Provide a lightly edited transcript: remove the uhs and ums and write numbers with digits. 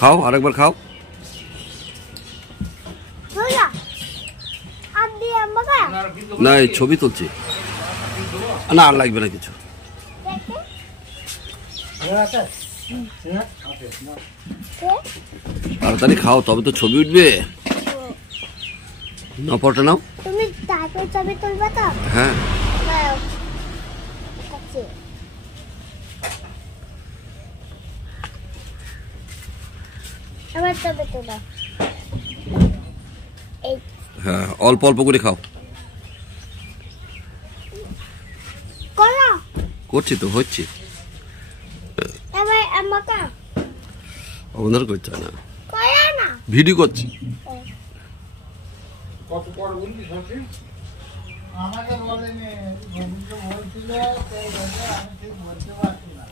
খাও, আরেকবার খাও। না, এই ছবি তুলছি। না, আর লাগবে না কিছু। তাড়াতাড়ি খাও, তবে তো ছবি উঠবে। নাও, ফটো নাও। তুমি তারপর ছবি তুলবে তো? হ্যাঁ। আবার ছবি তুলো। হ্যাঁ, অল্প অল্প করে খাও। করছি তো, হচ্ছে। এবার আমাকে অবধান করতে হয় না, ভিডিও করছি। কত পর বলবি সঠিক আমাকে বলেনি, বলছিল আমি ঠিক বলতে পারছি না।